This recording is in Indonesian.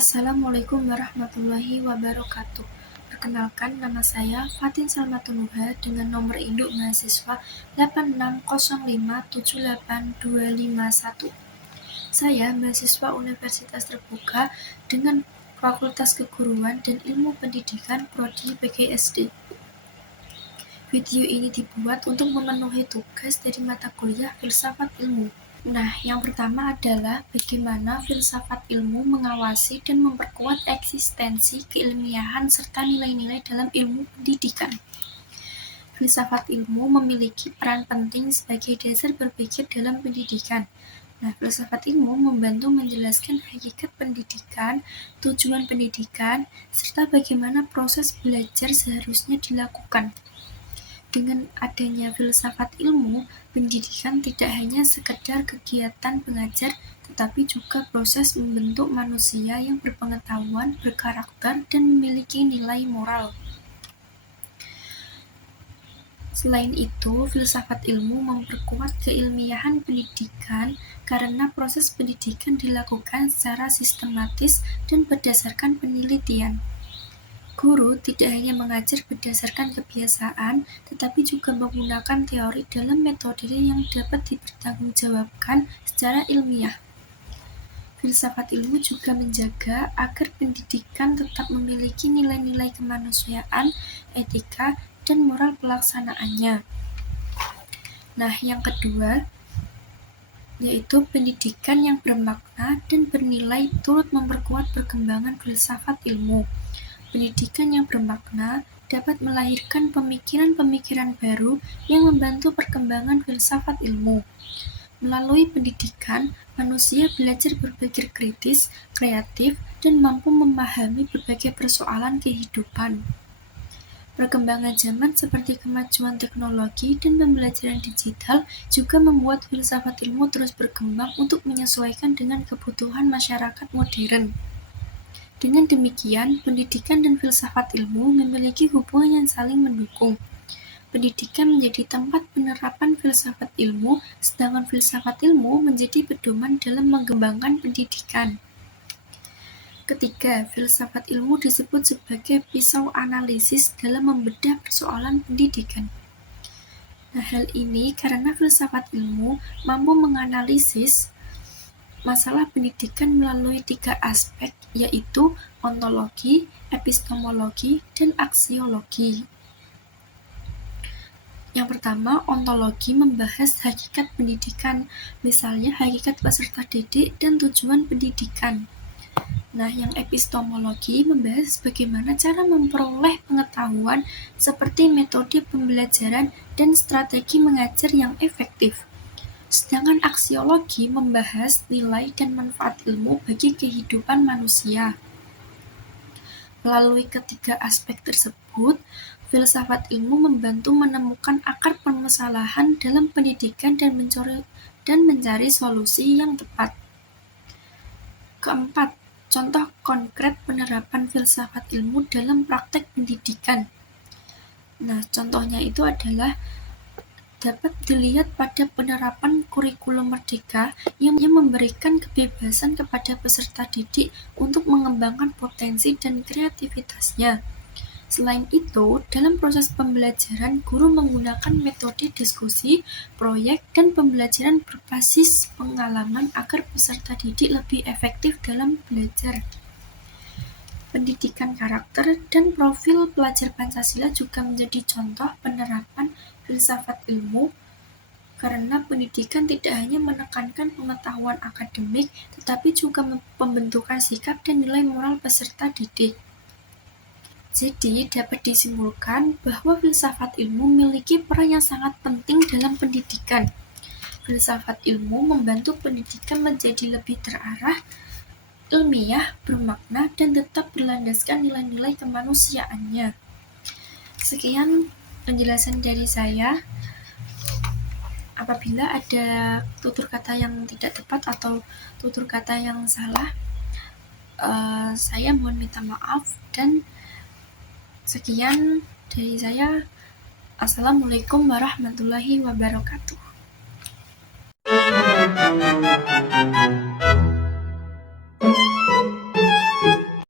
Assalamualaikum warahmatullahi wabarakatuh. Perkenalkan, nama saya Fatin Salmatunuha dengan nomor induk mahasiswa 8605782251. Saya mahasiswa Universitas Terbuka dengan Fakultas Keguruan dan Ilmu Pendidikan Prodi PGSD. Video ini dibuat untuk memenuhi tugas dari mata kuliah Filsafat Ilmu. Nah, yang pertama adalah bagaimana filsafat ilmu mengawasi dan memperkuat eksistensi keilmiahan serta nilai-nilai dalam ilmu pendidikan. Filsafat ilmu memiliki peran penting sebagai dasar berpikir dalam pendidikan. Nah, filsafat ilmu membantu menjelaskan hakikat pendidikan, tujuan pendidikan, serta bagaimana proses belajar seharusnya dilakukan. Dengan adanya filsafat ilmu, pendidikan tidak hanya sekedar kegiatan pengajar, tetapi juga proses membentuk manusia yang berpengetahuan, berkarakter, dan memiliki nilai moral. Selain itu, filsafat ilmu memperkuat keilmiahan pendidikan karena proses pendidikan dilakukan secara sistematis dan berdasarkan penelitian. Guru tidak hanya mengajar berdasarkan kebiasaan, tetapi juga menggunakan teori dalam metode yang dapat dipertanggungjawabkan secara ilmiah. Filsafat ilmu juga menjaga agar pendidikan tetap memiliki nilai-nilai kemanusiaan, etika, dan moral pelaksanaannya. Nah, yang kedua, yaitu pendidikan yang bermakna dan bernilai turut memperkuat perkembangan filsafat ilmu. Pendidikan yang bermakna dapat melahirkan pemikiran-pemikiran baru yang membantu perkembangan filsafat ilmu. Melalui pendidikan, manusia belajar berpikir kritis, kreatif, dan mampu memahami berbagai persoalan kehidupan. Perkembangan zaman seperti kemajuan teknologi dan pembelajaran digital juga membuat filsafat ilmu terus berkembang untuk menyesuaikan dengan kebutuhan masyarakat modern. Dengan demikian, pendidikan dan filsafat ilmu memiliki hubungan yang saling mendukung. Pendidikan menjadi tempat penerapan filsafat ilmu, sedangkan filsafat ilmu menjadi pedoman dalam mengembangkan pendidikan. Ketiga, filsafat ilmu disebut sebagai pisau analisis dalam membedah persoalan pendidikan. Nah, hal ini karena filsafat ilmu mampu menganalisis masalah pendidikan melalui 3 aspek, yaitu ontologi, epistemologi, dan aksiologi. Yang pertama, ontologi membahas hakikat pendidikan, misalnya hakikat peserta didik dan tujuan pendidikan. Nah, yang epistemologi membahas bagaimana cara memperoleh pengetahuan seperti metode pembelajaran dan strategi mengajar yang efektif. Sedangkan aksiologi membahas nilai dan manfaat ilmu bagi kehidupan manusia. Melalui ketiga aspek tersebut, filsafat ilmu membantu menemukan akar permasalahan dalam pendidikan dan mencari solusi yang tepat. Keempat, contoh konkret penerapan filsafat ilmu dalam praktek pendidikan. Nah, contohnya itu adalah dapat dilihat pada penerapan kurikulum merdeka yang memberikan kebebasan kepada peserta didik untuk mengembangkan potensi dan kreativitasnya. Selain itu, dalam proses pembelajaran, guru menggunakan metode diskusi, proyek, dan pembelajaran berbasis pengalaman agar peserta didik lebih efektif dalam belajar. Pendidikan karakter dan profil pelajar Pancasila juga menjadi contoh penerapan filsafat ilmu, karena pendidikan tidak hanya menekankan pengetahuan akademik, tetapi juga pembentukan sikap dan nilai moral peserta didik. Jadi, dapat disimpulkan bahwa filsafat ilmu memiliki peran yang sangat penting dalam pendidikan. Filsafat ilmu membantu pendidikan menjadi lebih terarah, ilmiah, bermakna, dan tetap berlandaskan nilai-nilai kemanusiaannya. Sekian penjelasan dari saya. Apabila ada tutur kata yang tidak tepat atau tutur kata yang salah, saya mohon minta maaf, dan sekian dari saya. Assalamualaikum warahmatullahi wabarakatuh.